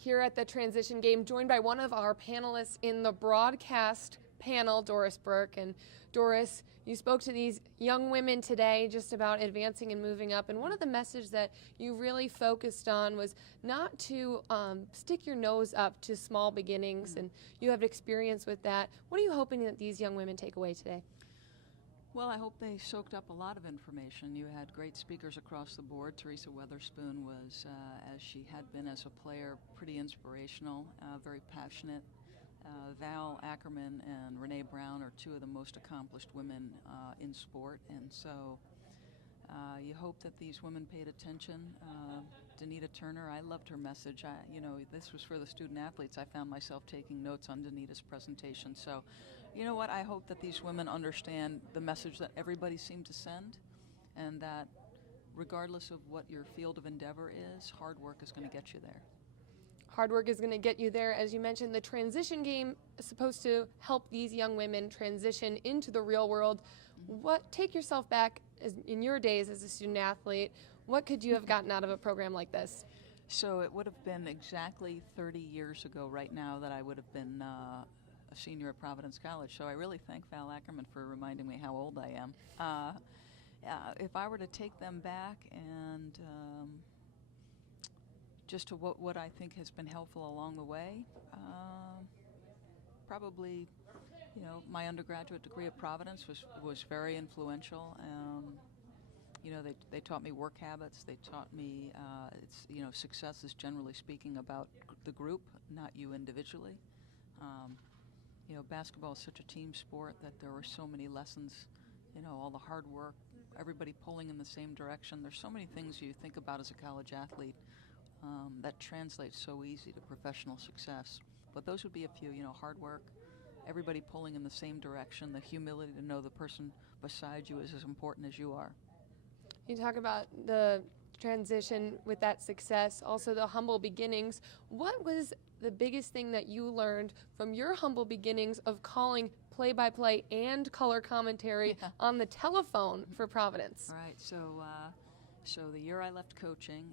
here at the transition game, joined by one of our panelists in the broadcast panel, Doris Burke. And Doris, you spoke to these young women today just about advancing and moving up, and one of the messages that you really focused on was not to stick your nose up to small beginnings, and you have experience with that. What are you hoping that these young women take away today? Well, I hope they soaked up a lot of information. You had great speakers across the board. Teresa Weatherspoon was, as she had been as a player, pretty inspirational, very passionate. Val Ackerman and Renee Brown are two of the most accomplished women in sport, and so you hope that these women paid attention. Danita Turner, I loved her message. This was for the student athletes. I found myself taking notes on Danita's presentation. So, you know what? I hope that these women understand the message that everybody seemed to send, and that regardless of what your field of endeavor is, hard work is going to get you there. Hard work is going to get you there. As you mentioned, the transition game is supposed to help these young women transition into the real world. Take yourself back in your days as a student athlete. What could you have gotten out of a program like this? So it would have been exactly 30 years ago right now that I would have been a senior at Providence College. So I really thank Val Ackerman for reminding me how old I am. If I were to take them back and just to what I think has been helpful along the way, probably, my undergraduate degree at Providence was very influential. They taught me work habits. They taught me, success is generally speaking about the group, not you individually. Basketball is such a team sport that there were so many lessons, all the hard work, everybody pulling in the same direction. There's so many things you think about as a college athlete that translates so easy to professional success. But those would be a few, hard work, everybody pulling in the same direction, the humility to know the person beside you is as important as you are. You talk about the transition with that success, also the humble beginnings. What was the biggest thing that you learned from your humble beginnings of calling play-by-play and color commentary on the telephone for Providence? All right, so the year I left coaching,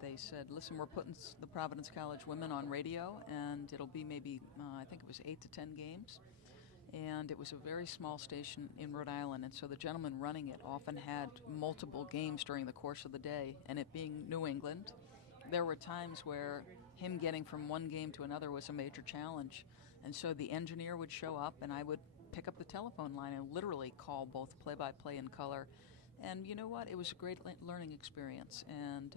they said, listen, we're putting the Providence College women on radio, and it'll be maybe, I think it was 8 to 10 games. And it was a very small station in Rhode Island, and so the gentleman running it often had multiple games during the course of the day, and it being New England, there were times where him getting from one game to another was a major challenge. And so the engineer would show up, and I would pick up the telephone line and literally call both play-by-play and color. And you know what? It was a great learning experience, and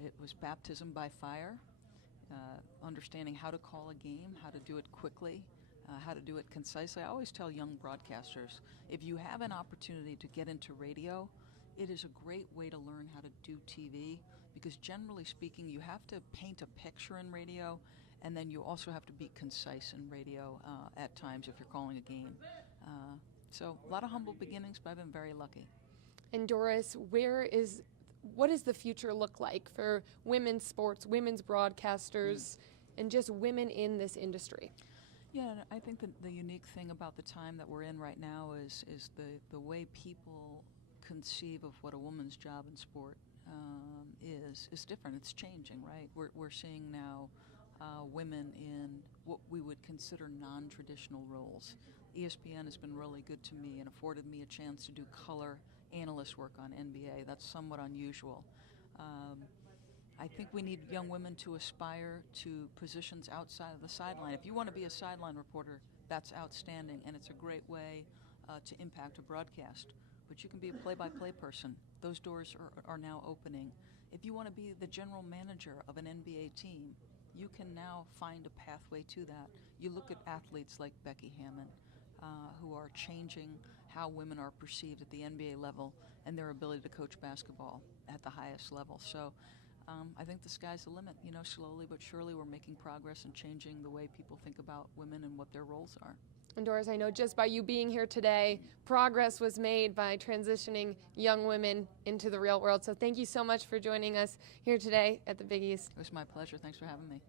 it was baptism by fire, understanding how to call a game, how to do it quickly, how to do it concisely. I always tell young broadcasters, if you have an opportunity to get into radio, it is a great way to learn how to do TV, because generally speaking, you have to paint a picture in radio, and then you also have to be concise in radio at times if you're calling a game. So a lot of humble beginnings, but I've been very lucky. And Doris, what does the future look like for women's sports, women's broadcasters, and just women in this industry? Yeah, I think that the unique thing about the time that we're in right now is the way people conceive of what a woman's job in sport is different. It's changing, right? We're seeing now women in what we would consider non-traditional roles. ESPN has been really good to me and afforded me a chance to do color analyst work on NBA. That's somewhat unusual. I think we need young women to aspire to positions outside of the sideline. If you want to be a sideline reporter, that's outstanding, and it's a great way to impact a broadcast. But you can be a play-by-play person. Those doors are now opening. If you want to be the general manager of an NBA team, you can now find a pathway to that. You look at athletes like Becky Hammon, who are changing how women are perceived at the NBA level and their ability to coach basketball at the highest level. So I think the sky's the limit. Slowly but surely we're making progress and changing the way people think about women and what their roles are. And Doris, I know just by you being here today, progress was made by transitioning young women into the real world. So thank you so much for joining us here today at the Big East. It was my pleasure. Thanks for having me.